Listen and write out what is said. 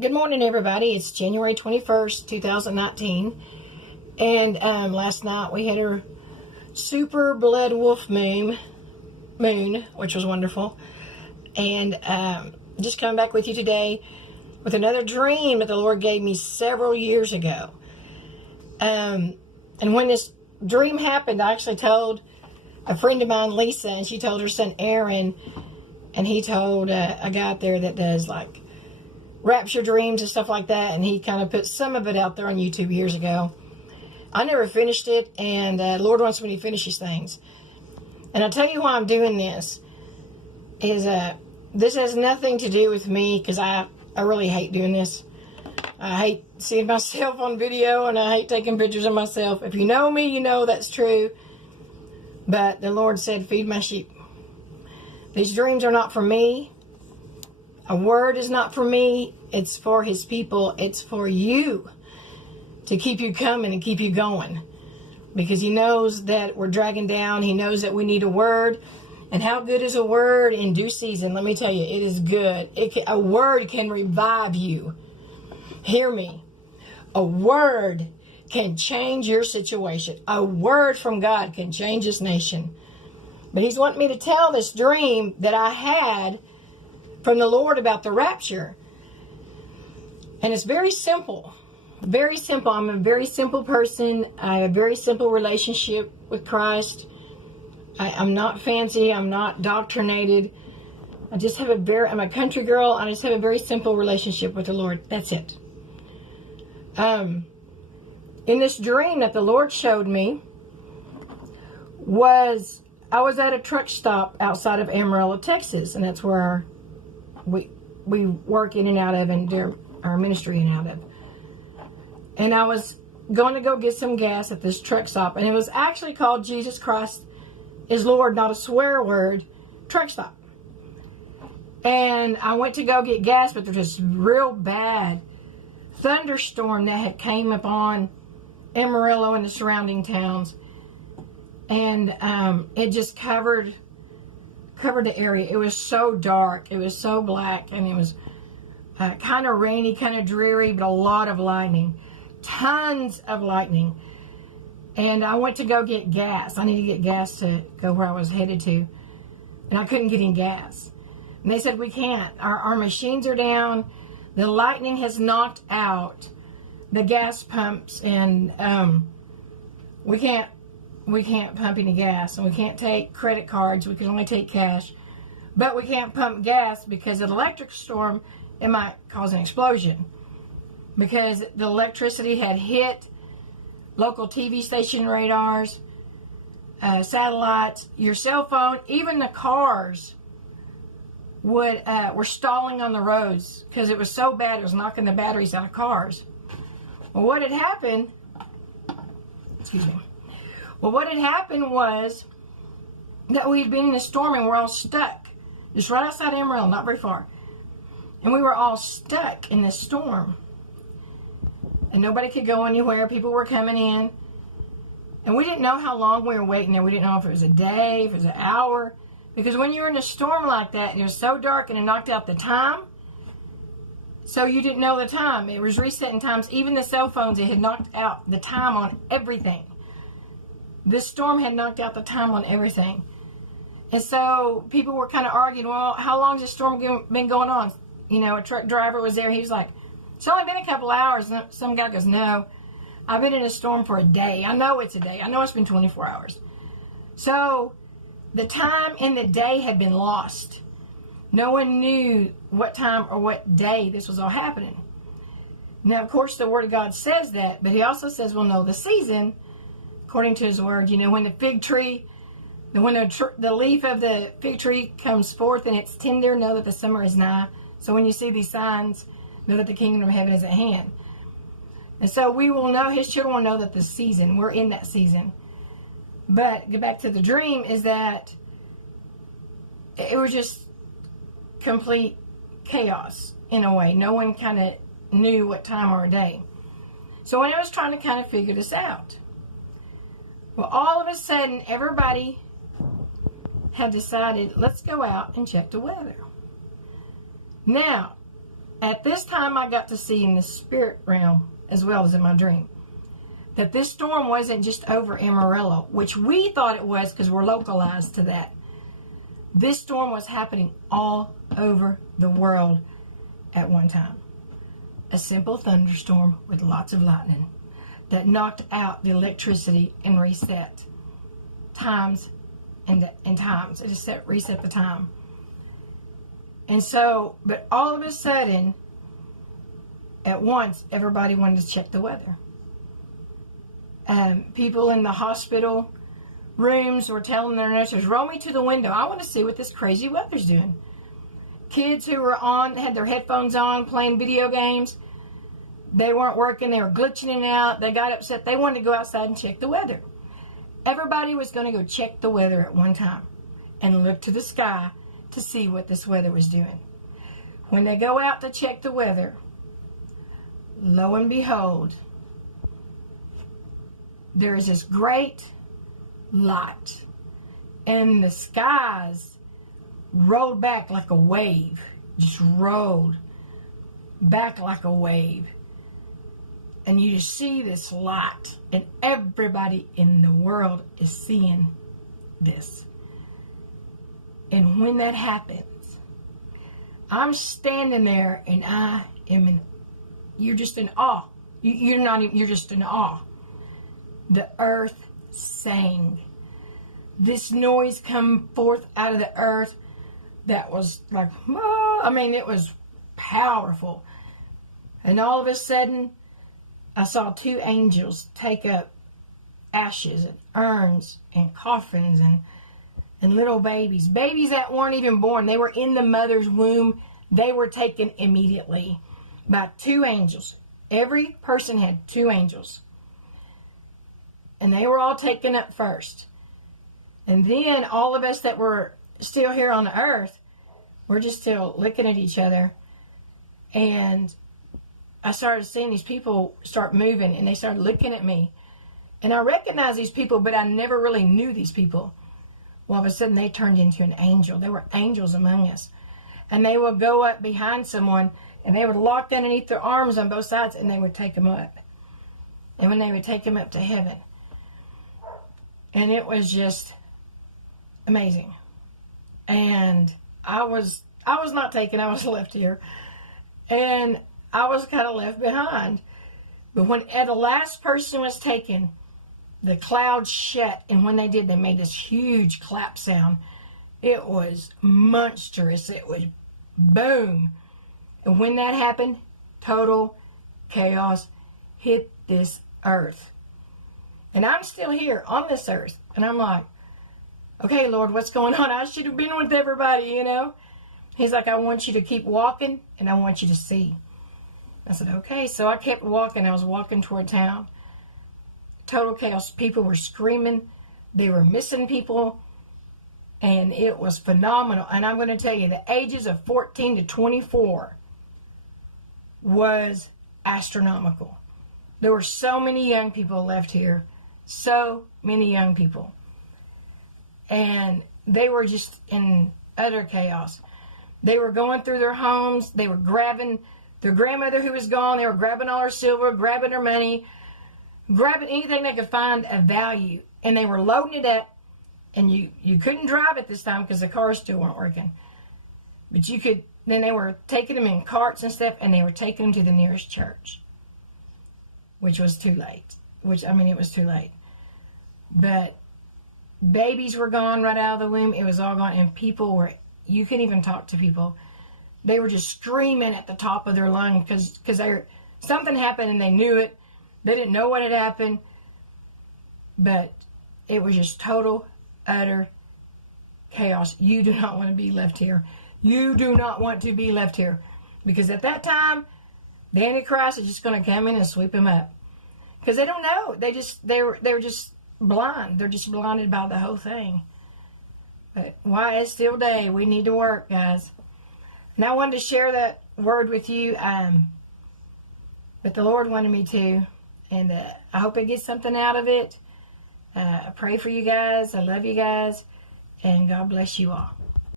Good morning, everybody. It's January 21st, 2019. And last night we had a super blood wolf moon, which was wonderful. And just coming back with you today with another dream that the Lord gave me several years ago. And when this dream happened, I actually told a friend of mine, Lisa, and she told her son, Aaron, and he told a guy out there that does like Rapture dreams and stuff like that, and he kind of put some of it out there on YouTube years ago. I never finished it, and Lord wants me to finish these things. And I'll tell you why I'm doing this. Is this has nothing to do with me, because I really hate doing this. I hate seeing myself on video, and I hate taking pictures of myself. If you know me, you know that's true. But the Lord said, feed my sheep. These dreams are not for me. A word is not for me. It's for His people. It's for you, to keep you coming and keep you going. Because He knows that we're dragging down. He knows that we need a word. And how good is a word in due season? Let me tell you, it is good. A word can revive you. Hear me. A word can change your situation. A word from God can change this nation. But He's wanting me to tell this dream that I had from the Lord about the rapture. And it's very simple. Very simple. I'm a very simple person. I have a very simple relationship with Christ. I'm not fancy. I'm not doctrinated. I'm a country girl. I just have a very simple relationship with the Lord. That's it. In this dream that the Lord showed me I was at a truck stop outside of Amarillo, Texas, and that's where we work in and out of, and do our ministry in and out of. And I was going to go get some gas at this truck stop, and it was actually called Jesus Christ is Lord, not a swear word, truck stop. And I went to go get gas, but there's this real bad thunderstorm that had came upon Amarillo and the surrounding towns, and it just covered the area. It was so dark, it was so black, and it was kind of rainy, kind of dreary, but a lot of lightning, tons of lightning. And I went to go get gas. I needed to get gas to go where I was headed to, and I couldn't get any gas. And they said, we can't, our machines are down, the lightning has knocked out the gas pumps, and we can't pump any gas, and we can't take credit cards. We can only take cash. But we can't pump gas because of the electric storm. It might cause an explosion, because the electricity had hit local TV station radars, satellites, your cell phone, even the cars were stalling on the roads because it was so bad it was knocking the batteries out of cars. Well, what had happened? Excuse me. Well, what had happened was that we had been in a storm, and we're all stuck. Just right outside Amarillo, not very far. And we were all stuck in this storm. And nobody could go anywhere. People were coming in. And we didn't know how long we were waiting there. We didn't know if it was a day, if it was an hour. Because when you were in a storm like that, and it was so dark and it knocked out the time, so you didn't know the time. It was resetting times. Even the cell phones, it had knocked out the time on everything. This storm had knocked out the time on everything. And so people were kind of arguing, well, how long has this storm been going on? You know, a truck driver was there. He was like, it's only been a couple hours. And some guy goes, no, I've been in a storm for a day. I know it's a day. I know it's been 24 hours. So the time in the day had been lost. No one knew what time or what day this was all happening. Now, of course, the Word of God says that, but He also says we'll know the season according to His Word. You know, when the fig tree, when the leaf of the fig tree comes forth and it's tender, know that the summer is nigh. So when you see these signs, know that the kingdom of heaven is at hand. And so we will know, His children will know that the season, we're in that season. But get back to the dream, is that it was just complete chaos in a way. No one kind of knew what time or day. So when I was trying to kind of figure this out, well, all of a sudden, everybody had decided, let's go out and check the weather. Now, At this time, I got to see in the spirit realm, as well as in my dream, that this storm wasn't just over Amarillo, which we thought it was because we're localized to that. This storm was happening all over the world at one time. A simple thunderstorm with lots of lightning that knocked out the electricity and reset times and times. It just reset the time. And so, but all of a sudden, at once, everybody wanted to check the weather. People in the hospital rooms were telling their nurses, roll me to the window. I want to see what this crazy weather's doing. Kids who were had their headphones on, playing video games. They weren't working. They were glitching in and out. They got upset. They wanted to go outside and check the weather. Everybody was going to go check the weather at one time and look to the sky to see what this weather was doing. When they go out to check the weather, lo and behold, there is this great light, and the skies rolled back like a wave, just rolled back like a wave. And you just see this light, and everybody in the world is seeing this. And when that happens, I'm standing there, and I am you're just in awe. You're just in awe. The earth sang. This noise come forth out of the earth that was like, it was powerful. And all of a sudden, I saw two angels take up ashes and urns and coffins and little babies. Babies that weren't even born. They were in the mother's womb. They were taken immediately by two angels. Every person had two angels. And they were all taken up first. And then all of us that were still here on the earth, we're just still looking at each other. And I started seeing these people start moving, and they started looking at me. And I recognized these people, but I never really knew these people. Well, all of a sudden, they turned into an angel. There were angels among us. And they would go up behind someone, and they would lock underneath their arms on both sides, and they would take them up. And when they would take them up to heaven. And it was just amazing. And I was not taken. I was left here. And I was kind of left behind. But when the last person was taken, the clouds shut. And when they did, they made this huge clap sound. It was monstrous. It was boom. And when that happened, total chaos hit this earth. And I'm still here on this earth. And I'm like, okay, Lord, what's going on? I should have been with everybody, you know. He's like, I want you to keep walking, and I want you to see. I said, okay. So I kept walking. I was walking toward town. Total chaos. People were screaming. They were missing people. And it was phenomenal. And I'm going to tell you, the ages of 14 to 24 was astronomical. There were so many young people left here. So many young people. And they were just in utter chaos. They were going through their homes. They were grabbing their grandmother who was gone. They were grabbing all her silver, grabbing her money, grabbing anything they could find of value. And they were loading it up. And you couldn't drive it this time because the cars still weren't working. But you could, then they were taking them in carts and stuff, and they were taking them to the nearest church. Which was too late. It was too late. But babies were gone right out of the womb. It was all gone. And people were, you couldn't even talk to people. They were just screaming at the top of their lungs because something happened and they knew it. They didn't know what had happened. But it was just total, utter chaos. You do not want to be left here. You do not want to be left here. Because at that time, the Antichrist is just going to come in and sweep them up. Because they don't know. They were just blind. They're just blinded by the whole thing. But why it's still day. We need to work, guys. And I wanted to share that word with you. But the Lord wanted me to. And I hope it gets something out of it. I pray for you guys. I love you guys. And God bless you all.